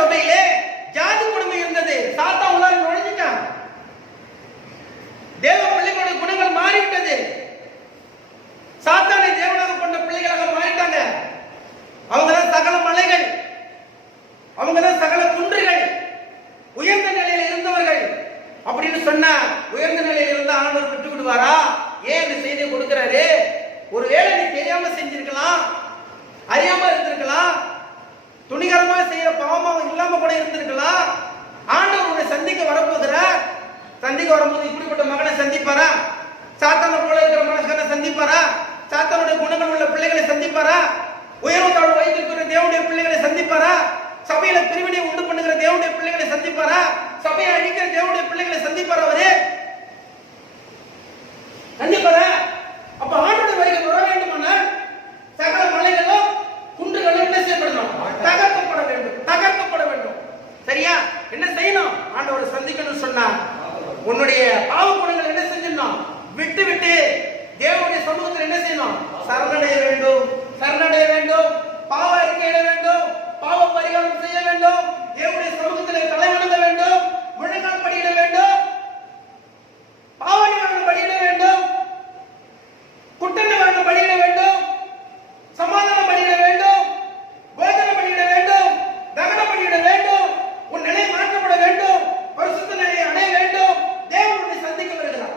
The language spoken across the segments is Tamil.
சபையிலே ஜாதி கொடுமை இருந்தது. சாத்தான் உள்ளார நுழைஞ்சிட்டான். தேவ பிள்ளைகளுடைய குணங்கள் மாறிவிட்டது. சாத்தானை தேவனாக கொண்ட பிள்ளைகளாக மாறிட்டாங்க. அவங்கதான் சகல மலைகள், அவங்கதான் சகல குன்றுகள், உயர்ந்த நிலையில் இருந்தவர்கள் அப்படின்னு சொன்னா உயர்ந்த நிலையில் இருந்த ஆண்டவர் விட்டு விடுவாரா? ஏன் இந்த செய்தியை கொடுக்கிறாரு? ஒருவேளை நீ தெரியாம செஞ்சிருக்கலாம், அறியாம இருந்திருக்கலாம், துணிகரமா செய்யற பாவமா இல்லாம கூட இருந்திருக்கலாம். ஆண்டவர் உன்னை சந்திக்க வரப்போகிறார். சந்திக்க வரும்போது இப்படிப்பட்ட மகனை சந்திப்பாரா? சாத்தான போல இருக்கிற மனுஷனை சந்திப்பாரா? சாத்தானுடைய குணங்கள் உள்ள பிள்ளைகளை சந்திப்பாரா? உயர்வு தாழ்வு வைத்திருக்கிற தேவனுடைய பிள்ளைகளை சந்திப்பாரா? சபையில பிரிவினை உண்டு பண்ணுகிற தேவனுடைய பிள்ளைகளை சந்திப்பாரா? சபையை அழிக்கிற தேவனுடைய பிள்ளைகளை சந்திப்பாரா? அவரு சந்திப்பாரா? அப்ப ஆண்டோட வருகை வர வேண்டுமானால் சகல மலைகளும் குன்றுகளும் என்ன செய்யப்படணும்? தகர்க்கப்பட வேண்டும், தகர்க்கப்பட வேண்டும். சரியா? என்ன செய்யணும்? ஆண்டவரை சந்திக்கணும்னு சொன்னா உன்னுடைய பாவ குணங்கள் என்ன செஞ்சிடணும்? விட்டு விட்டு தேவனுடைய சமூகத்தில் என்ன செய்யணும்? சரணடைய வேண்டும், சரணடைய வேண்டும், பாவ அறிக்கையிட வேண்டும், பாவ பரிகாரம் செய்ய வேண்டும், தேவனுடைய சமூகத்தில் தலை வணங்க வேண்டும், முழங்கால் படியிட வேண்டும், பாவ நிவாரணம் படியிட வேண்டும், குற்ற நிவாரணம் படியிட வேண்டும், சமாதானம் படியிட வேண்டும், போஜனம் படியிட வேண்டும், தகனம் படியிட வேண்டும், உன் நிலை மாற்றப்பட வேண்டும், பரிசுத்த நிலையை அடைய வேண்டும். தேவனுடைய சந்திக்க வருகிறார்.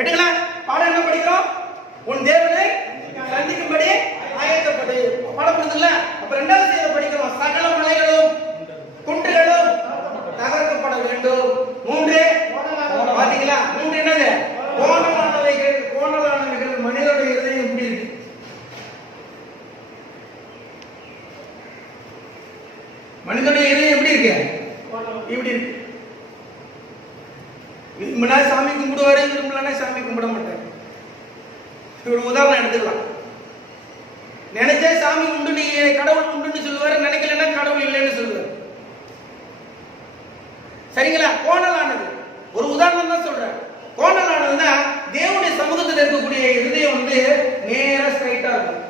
எடுக்கலாம். பாடம் என்ன படிக்கிறோம்? உன் தேவனை சந்திக்கும்படி ஆயத்தப்படு. பாடம் புரியுதுல்ல? அப்ப இரண்டாவது செய்தி படிக்கிறோம். சகல மலைகளும் குன்றுகளும் தகர்க்கப்பட வேண்டும். மூன்று பாத்தீங்களா? மூன்று என்னது? கோணலானவைகள். கோணலானவைகள் மனிதனுடைய இதயம் எப்படி இருக்கு? மனிதனுடைய இதயம் எப்படி இருக்கு? இப்படி இருக்கு. விரும்பினா சாமி கும்பிடுவாரு, விரும்பலன்னா சாமி கும்பிட மாட்டாரு. ஒரு உதாரணம் எடுத்துக்கலாம். நினைச்சா சாமி உண்டு, நீ கடவுள் உண்டுன்னு சொல்லுவாரு, நினைக்கலன்னா கடவுள் இல்லைன்னு சொல்லுவாரு. சரிங்களா? கோணலானது ஒரு உதாரணம் தான் சொல்றேன். கோணலானதுன்னா தேவனுடைய சமூகத்தில் இருக்கக்கூடிய இருதயம் வந்து நேரா ஸ்ட்ரைட்டா இருக்கும்.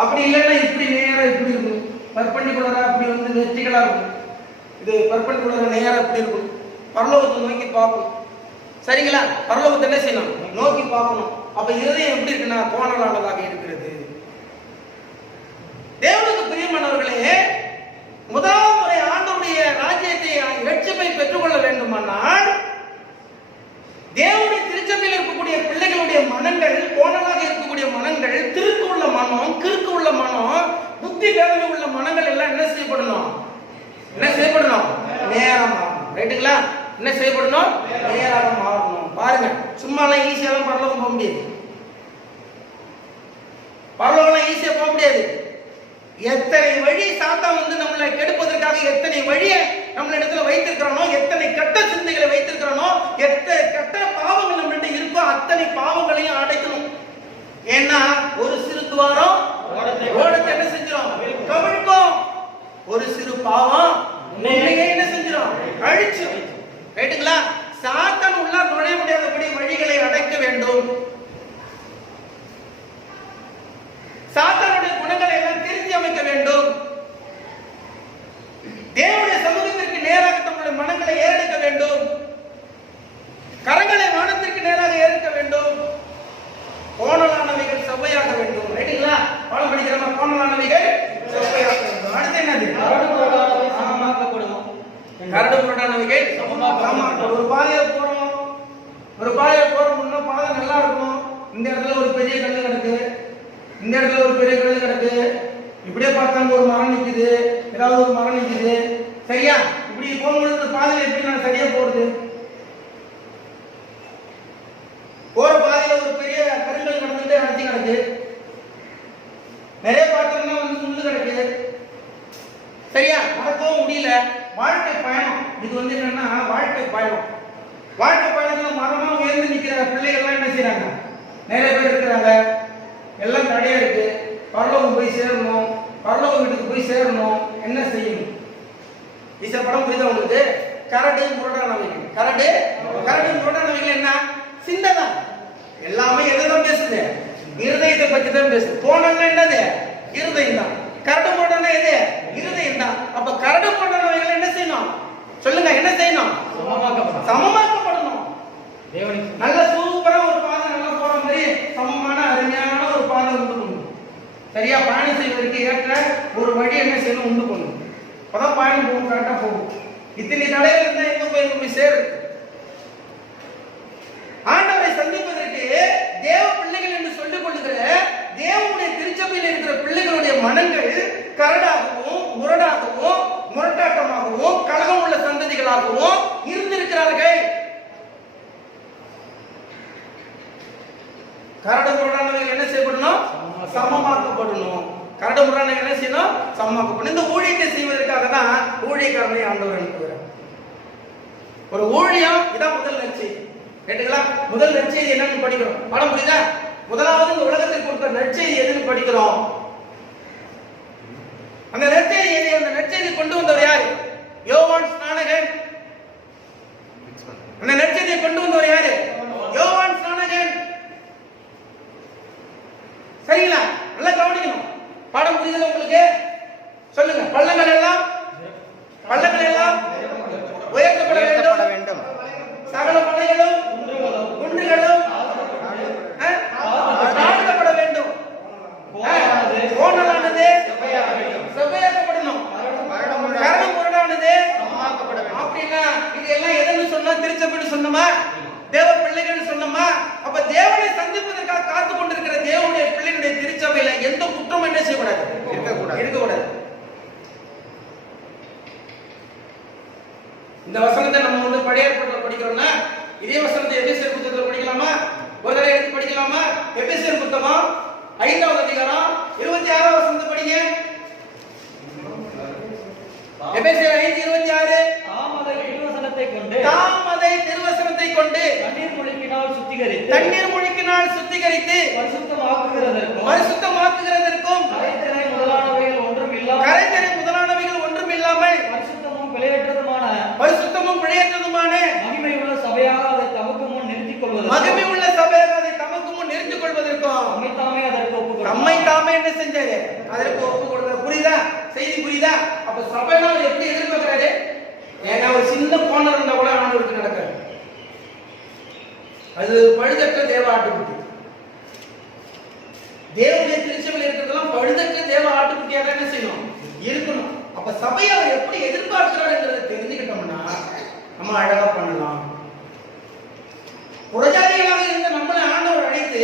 அப்படி இல்லைன்னா இப்படி நேரா இப்படி இருக்கும். பர்பண்டிகுலரா அப்படி வந்து வெற்றிகளா இருக்கும். இது பர்பண்டிகுலரா நேரா இப்படி இருக்கும். பரலோகத்தை நோக்கி பார்க்கணும். சரிங்களா? பரலோகத்தை என்ன செய்யணும்? நோக்கி பார்க்கணும். அப்ப இருதயம் எப்படி இருக்குன்னா கோணலானதாக இருக்கிறது. தேவனுக்கு பிரியமானவர்களே, முதலாம் முறை ஆண்டவருடைய ராஜ்யத்தை இரட்சிப்பை பெற்றுக்கொள்ள வேண்டுமானால் தேவனுடைய திருச்சபையில் இருக்கக்கூடிய பிள்ளைகளுடைய மனங்கள், கோணலாக இருக்கக்கூடிய மனங்கள், திருக்கு உள்ள மனம், கிறுக்கு உள்ள மனம், புத்தி வேதனை உள்ள மனங்கள் எல்லாம் என்ன செய்யப்படணும்? என்ன செய்யப்படணும்? நேரம் ஆகணும். ரைட்டுங்களா? என்ன செய்யப்படணும்? நேராக மாறணும். பாருங்க, சும்மாலாம் ஈஸியாலாம் பரலோகம் போக முடியாது. பரலோகம்லாம் ஈஸியா போக முடியாது. எத்தனை வழி சாத்தான் வந்து நம்மளை கெடுப்பதற்காக எத்தனை வழியை நம்ம இடத்துல வைத்திருக்கிறோனோ, எத்தனை கெட்ட சிந்தைகளை வைத்திருக்கிறோனோ, எத்தனை கெட்ட பாவங்கள் நம்மள்ட்ட இருக்கோ அத்தனை பாவங்களையும் அடைக்கணும். ஏன்னா ஒரு சிறு துவாரம் ஓடத்தை என்ன செஞ்சிடும்? கவிழ்க்கும். ஒரு சிறு பாவம் என்ன செஞ்சிடும்? அழிச்சு. ரைட்டுங்களா? சாத்தான் உள்ள நுழைய முடியாதபடி வழிகளை அடைக்க வேண்டும். சாத்தானுடைய குணங்களை எல்லாம் திருத்தி அமைக்க வேண்டும். தேவனுடைய சமூகத்திற்கு நேராக தம்முடைய மனங்களை ஏறெடுக்க வேண்டும். கரங்களை வானத்திற்கு நேராக ஏற்க வேண்டும். கோணலானவைகள் செவ்வையாக வேண்டும். ரைட்டுங்களா? பாடம் படிக்கிறோமா? கோணலானவைகள் செவ்வையாக வேண்டும். அடுத்து என்னது? கரடு முரடானவைகள் சமமாக்கப்படும். ஒரு பாதையை போறோம், ஒரு பாதையை போறோம்னா பாதை நல்லா இருக்கும். இந்த இடத்துல ஒரு பெரிய கல்லு கிடக்கு, இந்த இடத்துல ஒரு பெரிய கல்லு கிடக்கு, இப்படியே பார்த்தாங்க ஒரு மரம் நிக்குது, ஏதாவது ஒரு மரம் நிக்குது. சரியா? இப்படி போகும்போது பாதையில எப்படி நான் சரியா போறது? போற பாதையில ஒரு பெரிய கருங்கல் கிடந்துட்டு அடைச்சி கிடக்கு, நிறைய பாத்திரம்னா வந்து முள்ளு கிடக்கு. சரியா? நடக்கவும் முடியல. வாழ்க்கை பயணம் இது வந்து என்னன்னா வாழ்க்கை பயணம். வாழ்க்கை பயணத்துல மரமா உயர்ந்து நிக்கிற பிள்ளைகள்லாம் என்ன செய்யறாங்க? நிறைய பேர் இருக்கிறாங்க. எல்லாம் தடையா இருக்கு. பரலோகம் போய் சேரணும், பரலோக வீட்டுக்கு போய் சேரணும். என்ன செய்யணும்? இந்த படம் புரியுதா உங்களுக்கு? கரடு முரடானவைகள். கரடு முரடானவைகள் என்ன? சிந்ததான். எல்லாமே எதுதான் பேசுது? இருதயத்தை பற்றி தான் பேசுது. போனோம்னா என்னது? இருதயம் தான். அப்ப கரடு முரடானவைகள் என்ன செய்யணும் சொல்லுங்க, என்ன செய்யணும்? சமமாக்கப்படணும். நல்ல சூப்பரா ஒரு பாதை நல்லா போற மாதிரி சமமான அருமையான ஒரு பாதை உண்டு பண்ணும். சரியா பயணம் செய்வதற்கு ஏற்ற ஒரு வழி என்ன செய்யணும் உண்டு பண்ணும். அப்பதான் பயணம் போகும், கரெக்டா போகும். இத்தனை தடைகள் இருந்தா எங்க போய் சேரு. ஆண்டவரை சந்திப்பதற்கு தேவ பிள்ளைகள் என்று சொல்லிக் கொள்ளுகிற தேவனுடைய திருச்சபையில் இருக்கிற பிள்ளைகளுடைய மனங்கள் கரடாகவும் முரடாகவும் முரட்டாட்டமாகவும் கலகம் உள்ள சந்ததிகளாகவும் இருந்திருக்கிறார்கள். கரடு முரடானவர்கள் என்ன செய்யப்படணும்? சமமாக்கப்படணும். கரடு முரடானவர்கள் என்ன செய்யணும்? சமமாக்கப்படணும். இந்த ஊழியத்தை செய்வதற்காக தான் ஊழியக்காரனை ஆண்டவர் அனுப்புகிறார். ஒரு ஊழியம் இதான் முதல் நற்செய்தி. கேட்டீங்களா? முதல் நற்செய்தி என்னன்னு படிக்கிறோம். பாடம் புரியுதா? முதலாவது இந்த உலகத்திற்கு கொடுத்த நற்செய்தி எதுன்னு படிக்கிறோம். அந்த நற்செய்தி கொண்டு வந்தவர் யாரு? யோவான் ஸ்நானகன். அந்த நற்செய்தியை கொண்டு வந்தவர் யாரு? யோவான் ஸ்நானகன். சரிங்களா? நல்லா கவனிக்கணும். பாடம் புரியுதா உங்களுக்கு? சொல்லுங்க. பள்ளங்கள் எல்லாம் உயர்த்தப்பட வேண்டும். சகல மலைகளும் குன்றுகளும் தாழ்த்தப்பட வேண்டும். கோணலானது செவ்வையாக்கப்படணும். கரடு முரடானது அப்படின்னா இது எல்லாம் எதுன்னு சொன்னா திருச்சபைன்னு சொன்னோமா? தேவ பிள்ளைகள் சொன்னோமா? அப்ப தேவனை சந்திப்பதற்காக காத்து கொண்டிருக்கிற தேவனுடைய பிள்ளைகளுடைய திருச்சபையில எந்த குற்றம் என்ன செய்யக்கூடாது? இருக்கக்கூடாது. இந்த வசனத்தை நம்ம பழைய ஏற்பாட்டில் படிக்கிறோம்னா இதே வசனத்தை எபேசியர் புத்தகத்தில் படிக்கலாமா? ஒரு தடவை எடுத்து படிக்கலாமா? எபேசியர் புத்தகம் 5வது அதிகாரம் 26வது வசனத்தை படிங்க. எபேசியர் 5:26. தாம் அதை திருவசனத்தை கொண்டு தண்ணீர் முழுக்கினால் சுத்திகரித்து பரிசுத்தமாக்குகிறதற்கும் கரைதரை முதலானவைகள் ஒன்றும் இல்லாமல் பரிசுத்தமும் பிழையற்றதுமான மகிமையுள்ள சபையாக அதை தமக்கு முன் நிறுத்திக் கொள்வதற்கும் நம்மை தாமே என்ன செஞ்சாரு? அதற்கு ஒப்பு கொடுக்க. புரியுதா? செய்தி புரியுதா? அப்ப சபைனா எப்படி எதிர்பார்க்கிறாரு? ஏன்னா ஒரு சின்ன கோணம் இருந்தா கூட ஆண்டவருக்கு நடக்காது. அது பழுதற்ற தேவ ஆட்டுக்குட்டி. தேவனுடைய திருச்சபையில் இருக்கிறதெல்லாம் பழுதற்ற தேவ ஆட்டுக்குட்டியாக என்ன செய்யணும்? இருக்கணும். அப்ப சபையை அவர் எப்படி எதிர்பார்க்கிறாருங்கிறத தெரிஞ்சுக்கிட்டோம்னா நம்ம அழகா பண்ணலாம். புறஜாதிகளாக இருந்த நம்மளை ஆண்டவர் அழைத்து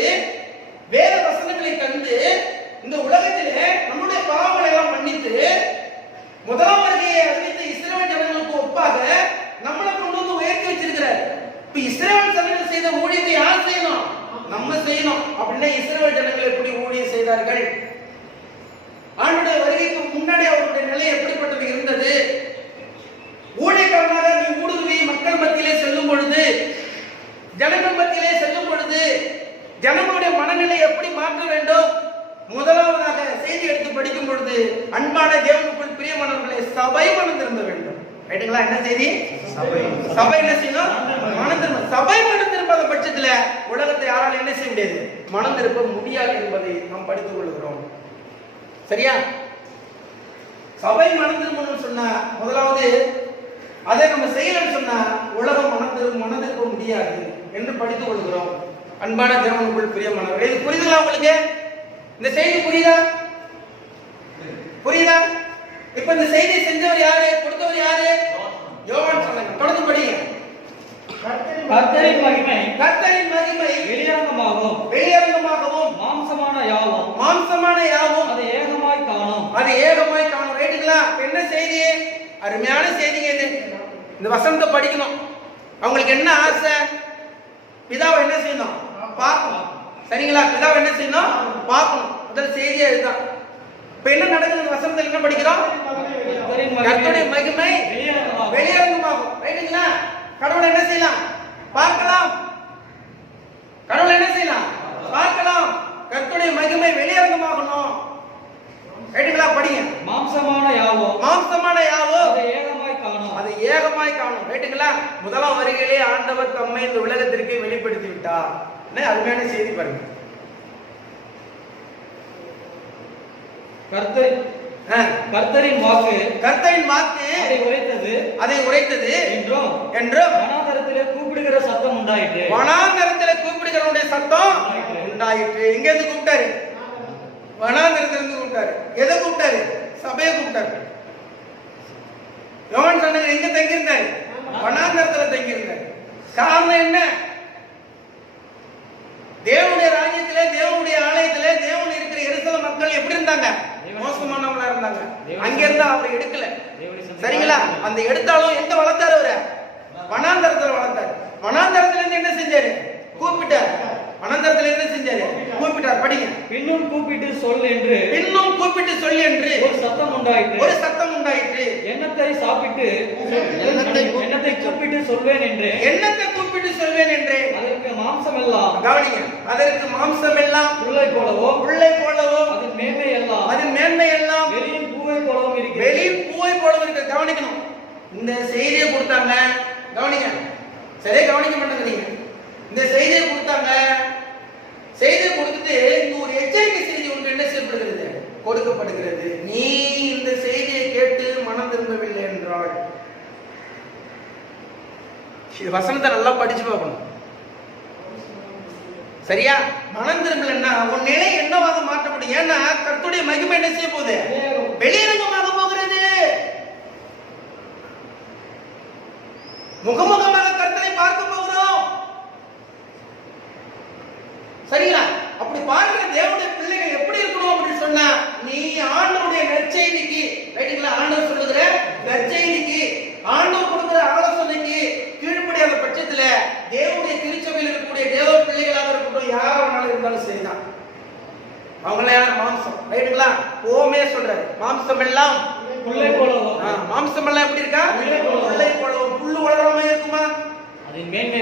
வேத வசனங்களை தந்து இந்த உலகத்திலே நம்முடைய பாவங்களை எல்லாம் மன்னித்து முதலாம் வருகையை அறிவித்த இஸ்ரவேல் ஜனங்களுக்கு ஒப்பாக நம்மளை கொண்டு வந்து உயர்த்தி வச்சிருக்கிறார். இப்ப இஸ்ரவேல் ஜனங்கள் செய்த ஊழியத்தை யார் செய்யணும்? நம்ம செய்யணும். அப்படின்னா இஸ்ரவேல் ஜனங்கள் எப்படி ஊழியம் செய்தார்கள்? ஆண்டவருடைய வருகைக்கு முன்னாடி அவருடைய நிலை எப்படிப்பட்டது இருந்தது? ஊழியக்காரனாக நீ ஊடுருவி மக்கள் மத்தியிலே செல்லும் பொழுது, ஜனங்கள் மத்தியிலே செல்லும் பொழுது ஜனங்களுடைய மனநிலை எப்படி மாற்ற வேண்டும்? முதலாவதாக செய்தி எடுத்து படிக்கும் பொழுது அன்பான தேவனுக்குள் பிரியமானவர்களே சபை மனம் திரும்ப வேண்டும். ரைட்டுங்களா? என்ன செய்தி? சபை என்ன செய்யணும்? மனம் திரும்ப. சபை மனம் திரும்பாத பட்சத்துல உலகத்தை யாரால் என்ன செய்ய முடியாது? மனம் திரும்ப முடியாது என்பதை நாம் படித்துக் கொள்கிறோம். சரியா? சபை மனம் திரும்பணும்னு சொன்னா முதலாவது அதை நம்ம செய்யணும்னு சொன்னா உலகம் மனம் திரும்ப முடியாது என்று படித்துக் கொள்கிறோம். அன்பான தேவனுக்குள் பிரியமானவர்களே, இது புரியுதா உங்களுக்கு? இந்த செய்தி புரியுதா? இப்ப இந்த செய்தியை செஞ்சவர் யாரு? கொடுத்தவர் யாரு? யோவான் சொன்னாங்க. தொடர்ந்து படிங்க. கர்த்தரின் மகிமை வெளியரங்கமாகவும் மாம்சமான யாவும் அதை ஏகமாய் காணும். ரைட்டுங்களா? என்ன செய்தி? அருமையான செய்திங்க இது. இந்த வசனத்தை படிக்கணும். அவங்களுக்கு என்ன ஆசை? பிதாவை என்ன செய்யணும்? பார்க்கணும். சரிங்களா? பிதாவை என்ன செய்யணும்? பார்க்கணும். முதல் செய்தியே இதுதான். இப்ப என்ன நடக்குது? இந்த வசனத்தில் என்ன படிக்கிறோம்? கர்த்தருடைய மகிமை வெளியரங்கமாகும். ரைட்டுங்களா? கடவுளை என்ன செய்யலாம்? பார்க்கலாம். கடவுளை என்ன செய்யலாம்? பார்க்கலாம். கர்த்தருடைய மகிமை வெளியரங்கமாகணும். ரைட்டுங்களா? படிங்க. மாம்சமான யாவோ அதை ஏகமாய் காணும். ரைட்டுங்களா? முதலாம் வருகையிலே ஆண்டவர் தம்மை இந்த உலகத்திற்கு வெளிப்படுத்தி விட்டார். என்ன அருமையான செய்தி பாருங்க. கர்த்தரின் வாக்கு அதை உரைத்தது என்றும் வனாந்தரத்திலே கூப்பிடுகிற சத்தம் உண்டாயிற்று. வனாந்தரத்திலே கூப்பிடுகிறவனுடைய சத்தம் உண்டாயிற்று. எங்க இருந்து கூப்பிட்டாரு? வனாந்தரத்திலிருந்து கூப்பிட்டாரு. எதை கூப்பிட்டாரு? சபையை கூப்பிட்டாரு. யோவான் சொன்னது எங்க தங்கி இருந்தாரு? வனாந்தரத்துல தங்கி இருந்தாரு. காரணம் என்ன? தேவனுடைய ராஜ்யத்திலே, தேவனுடைய ஆலயத்திலே, தேவன் இருக்கிற எருசலேம் மக்கள் எப்படி இருந்தாங்க? மோசமானவங்களா இருந்தாங்க. அங்க இருந்தா அவரை எடுக்கல. சரிங்களா? அந்த எடுத்தாலும் எங்க வளர்த்தாரு? அவரை வனாந்தரத்துல வளர்த்தாரு. வனாந்தரத்துல இருந்து என்ன செஞ்சாரு? கூப்பிட்டார். வனாந்தரத்துல என்ன செஞ்சாரு? கூப்பிட்டார். படிங்க. பின்னும் கூப்பிட்டு சொல் என்று ஒரு சத்தம் உண்டாயிற்று. எண்ணத்தை கூப்பிட்டு சொல்வேன் என்று அதற்கு மாம்சம் எல்லாம், கவனிங்க, அதற்கு மாம்சம் எல்லாம் புல்லை போலவோ அதன் மேன்மை எல்லாம் வெளியின் பூவை போலவும் இருக்கிறது. கவனிக்கணும். இந்த செய்தியை கொடுத்தாங்க. கவனிங்க, சரியா கவனிக்க மாட்டேங்கிறீங்க. இந்த செய்தியை கொடுத்தாங்க. செய்தியை கொடுத்துட்டு இங்க ஒரு எச்சரிக்கை செய்தி ஒன்று என்ன செய்யப்படுகிறது? கொடுக்கப்படுகிறது. நீ இந்த செய்தியை கேட்டு மனம் திரும்பவில்லை என்றால், இது வசனத்தை நல்லா படிச்சு பார்க்கணும். சரியா? மனம் திரும்பலன்னா உன் நிலை என்னவாக மாற்றப்படும்? ஏன்னா கர்த்தருடைய மகிமை என்ன செய்ய போகுது? வெளியரங்கமாக போகிறது. முகமுகமாக கர்த்தரை பார்க்க போகிறோம். சரிங்களா? அப்படி பார்க்கிற தேவனுடைய பிள்ளைகள் எப்படி இருக்கணும் அப்படின்னு சொன்னா, நீ ஆண்டவருடைய நற்செய்திக்கு, ரைட்டுங்களா, ஆண்டவர் சொல்லுகிற நற்செய்திக்கு, ஆண்டவர் கொடுக்கிற ஆலோசனைக்கு கீழ்ப்படியாத பட்சத்துல தேவனுடைய திருச்சபையில் இருக்கக்கூடிய தேவ பிள்ளைகளாக இருக்கட்டும், யாரோ இருந்தாலும் சரிதான், அவங்கள மாம்சம், ரைட்டுங்களா, ஓமே சொல்றாரு, மாம்சம் எல்லாம் புல்லை போலவும். மாம்சம் எல்லாம் எப்படி இருக்கா? புல்லை போலவும். புல்லு வளராம இருக்குமா? அதன் மேன்மை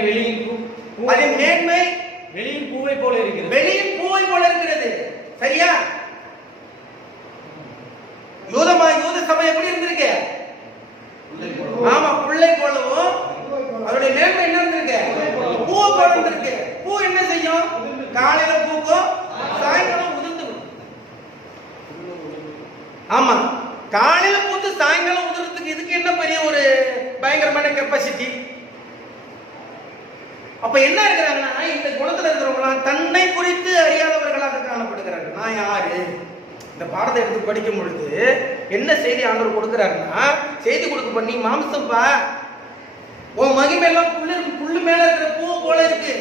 வெளியின் பூவை போல இருக்கிறது. சரியா? யூத சபை எப்படி இருந்திருக்கு? ஆமா, புல்லை போலவும். அதோட மேன்மை என்ன இருந்திருக்கு? பூ போல இருந்திருக்கு. பூ என்ன செய்யும்? காலையில பூக்கும், சாயங்காலம் உதிர்ந்துடும். ஆமா, காலையில பூத்து சாயங்காலம் உதிர்றதுக்கு இதுக்கு என்ன பெரிய ஒரு பயங்கரமான கெப்பாசிட்டி? அப்ப என்ன இருக்கிறாங்கன்னா, இந்த குணத்துல இருக்கிறவங்க தன்னை குறித்து அறியாதவர்களாக காணப்படுகிறார்கள். நான் யாரு? இந்த பாடத்தை எடுத்து படிக்கும் பொழுது என்ன செய்தி ஆண்டவர் கொடுக்கிறாருன்னா, செய்தி கொடுக்க பண்ணி மாம்சம்பா, உன் மகிமை எல்லாம் புல்லு மேல இருக்கிற பூ போல இருக்கு.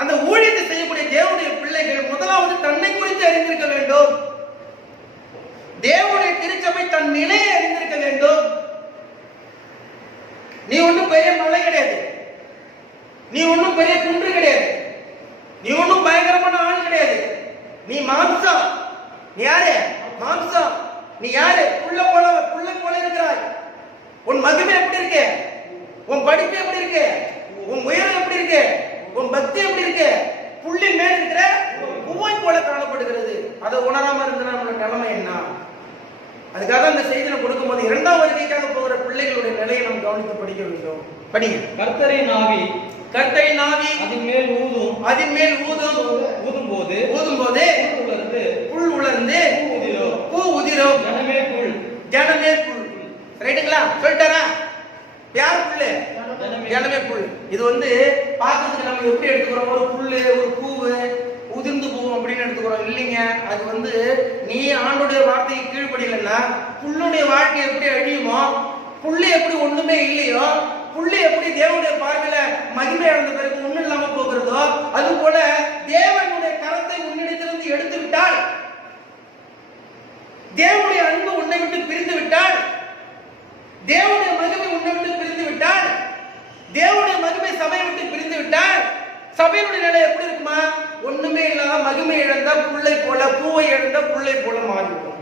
அந்த ஊழியத்தை செய்யக்கூடிய தேவனுடைய பிள்ளைகள் முதலாவது தன்னை குறித்து அறிந்திருக்க வேண்டும். தேவனுடைய திருச்சபை தன் நிலையை அறிந்திருக்க வேண்டும். நீ ஒன்றும் பெரிய மலை கிடையாது, நீ ஒன்றும் பெரிய குன்று கிடையாது, நீ ஒன்றும் பயங்கரமான ஆள் கிடையாது. நீ மாம்சம். நீ யாரு? மாம்சம். நீ யாரு? புல்லை போல இருக்கிறாய். உன் மகிமை எப்படி இருக்கு? உன் படிப்பு எப்படி இருக்கு? உன் உயரம் எப்படி இருக்கு? உன் பக்தி எப்படி இருக்கு? புல்லின் மேல் இருக்கிற பூவை போல காணப்படுகிறது. அதை உணராம இருந்த நம்மளோட நிலைமை என்ன? அதுக்காக அந்த செய்தியை கொடுக்கும் போது இரண்டாம் வருகைக்காக போகிற பிள்ளைகளுடைய நிலையை நம்ம கவனித்து படிக்க வேண்டும். படிங்க. கர்த்தரின் ஆவி அதன் மேல் ஊதும் போது புல் உலர்ந்து பூ உதிரும். ஜனமே புல். ரைட்டுங்களா? சொல்லிட்டாரா? யார் புல்லு? ஜனமே புல். இது பார்க்கறதுக்கு நம்ம எப்படி எடுத்துக்கிறோம்? ஒரு புல்லு, ஒரு பூவு உதிர்ந்து போகும் அப்படின்னு எடுத்துக்கிறோம். இல்லைங்க, அது நீ ஆண்டுடைய வார்த்தைக்கு கீழ்ப்படியலன்னா புல்லுடைய வாழ்க்கை எப்படி அழியுமோ, புல்லு எப்படி ஒண்ணுமே இல்லையோ, புல்லு எப்படி தேவனுடைய பார்வையில மகிமை அடைந்த பிறகு ஒண்ணும் இல்லாம போகிறதோ, அது போல தேவனுடைய கரத்தை உன்னிடத்திலிருந்து எடுத்து விட்டால், தேவனுடைய அன்பு உன்னை விட்டு பிரிந்து விட்டால், தேவனுடைய மகிமை உன்னை விட்டு பிரிந்து விட்டால், தேவனுடைய மகிமை சபையை விட்டு பிரிந்து விட்டால், சபையினுடைய நிலை எப்படி இருக்குமா? ஒண்ணுமே இல்லாத மகிமை இழந்த புல்லை போல, பூவை இழந்த புல்லை போல மாறிவிடும்.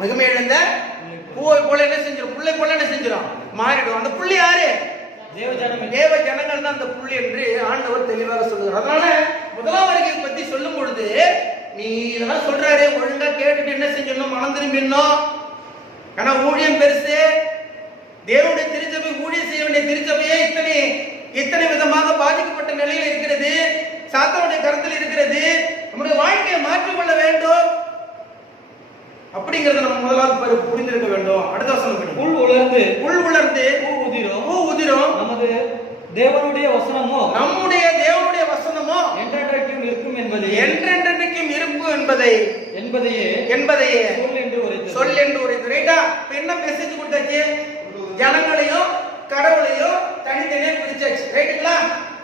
மகிமை இழந்த பூவை போல என்ன செஞ்சிடும்? புல்லை போல என்ன செஞ்சிடும்? மாறிடும். அந்த புள்ளி யாரு? தேவ ஜனங்கள் தான் அந்த புள்ளி என்று ஆண்டவர் தெளிவாக சொல்லுகிறார். அதனால முதலாம் வருகையை பத்தி சொல்லும் பொழுது நீ இதெல்லாம் சொல்றாரு, ஒழுங்கா கேட்டுட்டு என்ன செஞ்சணும்? மனம் திரும்பிடணும். ஆனா ஊழியம் பெருசு. தேவனுடைய திருச்சபை, ஊழியம் செய்ய வேண்டிய திருச்சபையே இத்தனை விதமாக பாதிக்கப்பட்ட நிலையில் இருக்கிறது. சாத்தானுடைய கருத்தில் இருக்கிறது. நம்முடைய வாழ்க்கையை மாற்றிக்கொள்ள வேண்டும். அப்படிங்கறத நம்ம முதலாவது புரிந்திருக்க வேண்டும். அடுத்த வசனம் படி. புல் உலர்ந்து பூ உதிரும் நமது தேவனுடைய வசனமோ நம்முடைய தேவனுடைய வசனமோ என்றென்றைக்கும் இருக்கும் என்றென்றைக்கும் இருக்கும் என்பதையே சொல் என்று உரைத்தது. ரைட்டா? இப்ப என்ன மெசேஜ் கொடுத்தாச்சு? ஜனங்களையும் கடவுளையும் தனித்தனியா பிரிச்சாச்சு. ரைட்டுங்களா?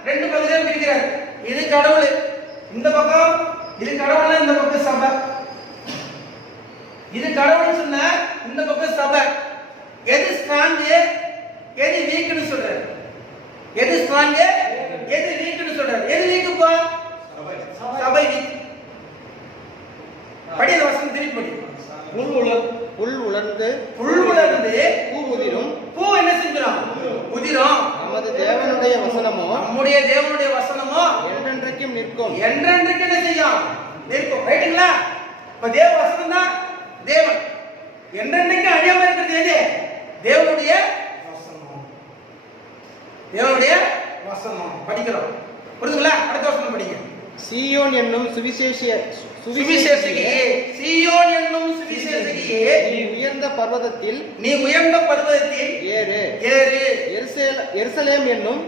ரெண்டு பகுதியா பிரிக்கிறார். இது கடவுள் இந்த பக்கம், இது கடவுள் இந்த பக்கம் சபை. இது கடவுள் சொன்ன இந்த பக்கம் சபை. எது ஸ்ட்ராங் எது வீக்னு சொல்றாரு? எது ஸ்ட்ராங் எது வீக்னு சொல்றாரு? எது வீக்குப்பா? சபை வீக். படிய வசனம் திருப்பி படி. புல் உலர்ந்து பூ உதிரும். பூ என்ன செஞ்சிரும்? உதிரும். நமது தேவனுடைய வசனமோ நம்முடைய தேவனுடைய வசனமோ என்றென்றைக்கும் நிற்கும். என்றென்றைக்கும் என்ன செய்யும்? நிற்கும். ரைட்டுங்களா? இப்ப தேவ வசனம் தான் தேவன். என்றென்றைக்கும் அழியாம இருக்கிறது எது? தேவனுடைய வசனம். தேவனுடைய வசனம் படிக்கிறோம். புரியுதுங்களா? அடுத்த வசனம் படிங்க. சீயோன் என்னும் சுவிசேஷியே சீயோன் என்னும் சுவிசேஷியே நீ உயர்ந்த பர்வதத்தில் ஏறு. எருசலேம் என்னும்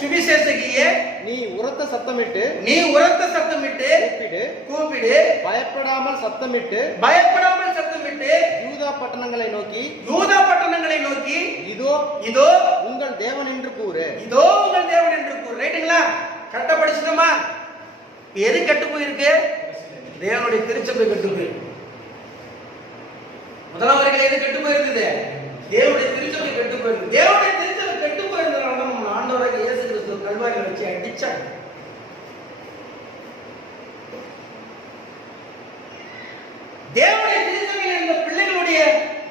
சுவிசேஷியே நீ உரத்த சத்தமிட்டு கூப்பிடு. பயப்படாமல் சத்தமிட்டு யூதா பட்டணங்களை நோக்கி இதோ உங்கள் தேவன் என்று கூறு. ரைட்டுங்களா? கரெக்டா படிச்சுட்டோமா? எது கெட்டு போயிருக்கு? தேவனுடைய திருச்சபை கெட்டு போயிருக்கு. முதலாவர்கள் எது கெட்டு போயிருந்தது? தேவனுடைய திருச்சபை கெட்டு போயிருக்கு. தேவனுடைய திருச்சபை கெட்டு போயிருந்ததுனால நம்ம ஆண்டவராக இயேசு கிறிஸ்து கல்வாரியில் வச்சு அடிச்சாங்க. தேவனுடைய திருச்சபையில் இருந்த பிள்ளைகளுடைய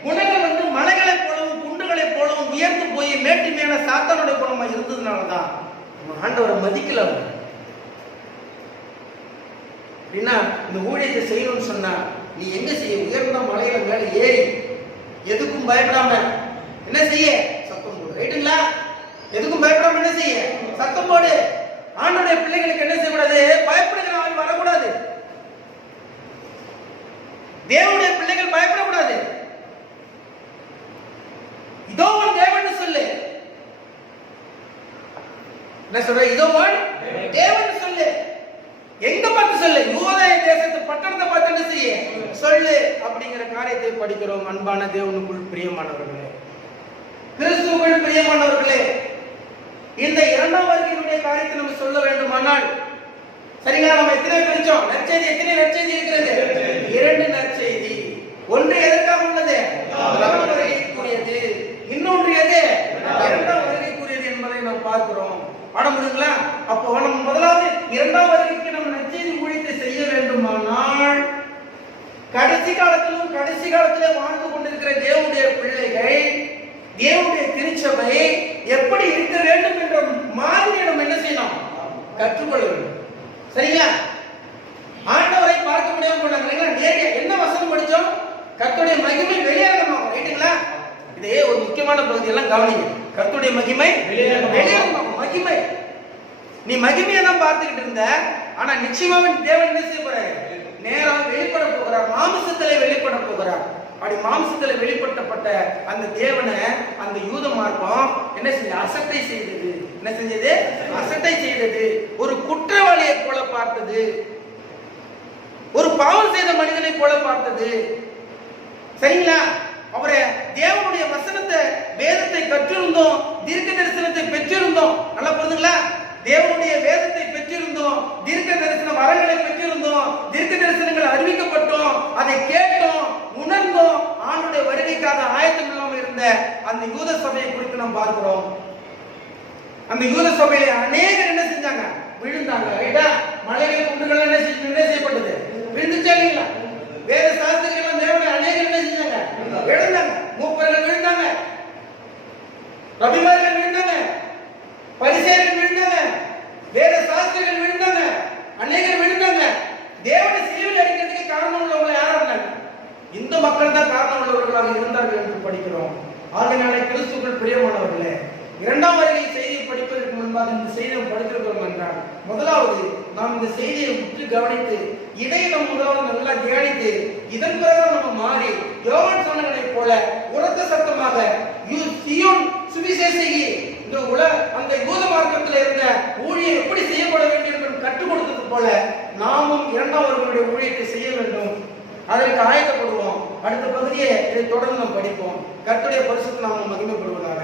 குணங்கள் மலைகளை போலவும் குண்டுகளை போலவும் உயர்ந்து போய் மேட்டுமையான சாத்தானுடைய குணமா இருந்ததுனாலதான் ஆண்டவரை மதிக்கல. அப்படின்னா இந்த ஊழியத்தை செய்யணும்னு சொன்னா நீ எங்க செய்ய? உயர்ந்த மலையில மேல ஏறி எதுக்கும் பயப்படாம என்ன செய்ய? சத்தம் போடு. ரைட்டுங்களா? எதுக்கும் பயப்படாம என்ன செய்ய? சத்தம் போடு. ஆண்டவருடைய பிள்ளைகளுக்கு என்ன செய்யக்கூடாது? பயப்படுகிற ஆள் வரக்கூடாது. தேவனுடைய பிள்ளைகள் பயப்படக்கூடாது. இதோ ஒரு தேவன் சொல்லு. என்ன சொல்ற? இதோ ஒரு தேவன் சொல்லு. எங்க பார்த்து சொல்லு? யூதாய தேசத்து பட்டணத்தை பார்த்து என்ன செய்ய? சொல்லு. அப்படிங்கிற காரியத்தை படிக்கிறோம். அன்பான தேவனுக்குள் பிரியமானவர்களே, கிறிஸ்துவுக்குள் பிரியமானவர்களே, இந்த இரண்டாம் வருகையினுடைய காரியத்தை நம்ம சொல்ல வேண்டுமானால் சரிங்களா? நம்ம எத்தனை பிரிச்சோம்? நற்செய்தி எத்தனை நற்செய்தி இருக்கிறது? 2 நற்செய்தி. ஒன்று எதற்காக உள்ளது? முதலாம் வருகைக்குரியது. இன்னொன்று எது? இரண்டாம் வருகைக்குரியது என்பதை நாம் பார்க்கிறோம். பாட முடியுங்களா? அப்போ நம்ம முதலாவது இரண்டாம் வருகைக்கு நம்ம நற்செய்தி ஊழியத்தை செய்ய வேண்டுமானால் கடைசி காலத்திலே வாழ்ந்து கொண்டிருக்கிற தேவனுடைய பிள்ளைகள், தேவனுடைய திருச்சபை எப்படி இருக்க வேண்டும் என்ற மாதிரியை நம்ம என்ன செய்யணும்? கற்றுக்கொள்ள வேண்டும். சரிங்களா? ஆண்டவரை பார்க்க முடியாம போனாங்க. நேரடியா என்ன வசனம் படிச்சோம்? கர்த்தருடைய மகிமை வெளியேறணும். ரைட்டுங்களா? இதே ஒரு முக்கியமான பகுதி எல்லாம் கவனிங்க. கர்த்தருடைய மகிமை வெளியேறணும். மகிமை நீ மகிமையை தான் பார்த்துக்கிட்டு இருந்த, ஆனா நிச்சயமாவே தேவன் என்ன செய்ய போறாரு? நேரம் வெளிப்பட போகிறார். மாம்சத்திலே வெளிப்பட போகிறார். அப்படி மாம்சத்திலே வெளிப்பட்டப்பட்ட அந்த தேவனை அந்த யூத மார்க்கம் என்ன செஞ்சது? அசட்டை செய்தது. என்ன செஞ்சது? அசட்டை செய்தது. ஒரு குற்றவாளியை போல பார்த்தது. ஒரு பாவம் செய்த மனிதனை போல பார்த்தது. சரிங்களா? அவரை தேவனுடைய வசனத்தை, வேதத்தை கற்றிருந்தோம், தீர்க்க தரிசனத்தை பெற்றிருந்தோம். நல்லா புரிஞ்சுங்களா? தேவனுடைய வேதத்தை பெற்றிருந்தோம், தீர்க்க தரிசன வரங்களை பெற்றிருந்தோம், தீர்க்க தரிசனங்கள் அறிவிக்கப்பட்டோம், அதை கேட்டோம், உணர்ந்தோம். ஆண்டுடைய வருகைக்காக ஆயத்தம் இல்லாமல் இருந்த அந்த யூத சபையை குறித்து நாம் பார்க்கிறோம். அந்த யூத சபையில அநேகர் என்ன செஞ்சாங்க? விழுந்தாங்க. ரைட்டா? மலைகள் குண்டுகள் என்ன செய்யப்பட்டது? விழுந்துச்சா இல்லைங்களா? வேத சாஸ்திரிகள் தேவனை அநேகர் என்ன செஞ்சாங்க? விழுந்தாங்க. மூப்பர்கள் விழுந்தாங்க, ரபிமார்கள் விழுந்தாங்க, பரிசேயர்கள் விழுந்தாங்க, வேத சாஸ்திரிகள் விழுந்தாங்க, அநேகர் விழுந்தாங்க. தேவனை சிலுவையில் அடிக்கிறதுக்கு காரணம் உள்ளவங்க யாரா இருந்தாங்க? இந்த மக்கள் தான் காரணம் உள்ளவர்களாக இருந்தார்கள் என்று படிக்கிறோம். ஆகையினாலே கிறிஸ்துவுக்குள் பிரியமானவர்களே, இரண்டாம் வருகை செய்தியை படிப்பதற்கு முன்பாக இந்த செய்தியை படித்திருக்கிறோம் என்றால், முதலாவது நாம் இந்த செய்தியை உற்று கவனித்து இதை நம் முதலாவது நல்ல நல்லா தியானித்து இதன் பிறகு நம்ம மாறி யோவான் சொன்னதை போல உரத்த சத்தமாக சீயோன் சுவிசேஷகி இந்த அந்த யூத மார்க்கத்தில் இருந்த ஊழியம் எப்படி செய்யப்பட வேண்டும் என்று கற்றுக் கொடுத்தது போல நாமும் இரண்டாவர்களுடைய ஊழியத்தை செய்ய வேண்டும். அதற்கு ஆயத்தப்படுவோம். அடுத்த பகுதியை இதை தொடர்ந்து நாம் படிப்போம். கர்த்தருடைய பரிசுத்த நாமம் மகிமைப்படுவதாக.